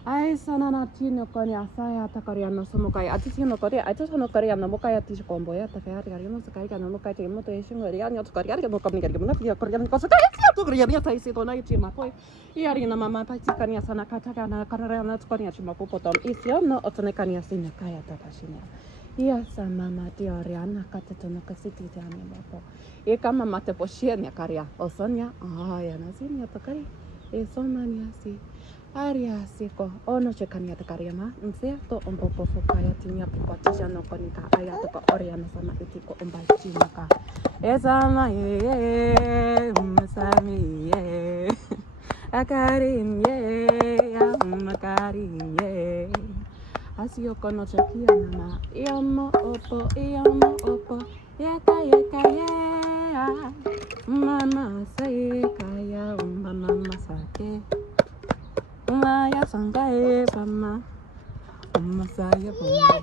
Ai sanana tino konya saya takariano somokai atisi no kore aito sono koreano mokai atisi komboya takari ariano sakari kana mokai te moto eshingo ariano takari ariano mokai ariano na pia koreano kosakai to koreano sai se dona ichi mapoi iarina mama pati kanya sana kata kana karana konya chima potom isio no otone kanya sina kaya takashina ia sa mama ti ariana kata tono kasiti tani mapo e kama mate poshienia karia osonia ya nasinia takari e somania si Aria siko ono chekania takariama nsia to ompopo fokaya tinya popatisha no konika aya to oriana sama itiko ombachimaka esama ye masami ye akarim ye amakarim ye asio kono chekia nama iamo opo yaka ye mama sai kaya mama sake Maya sangae pama saya pama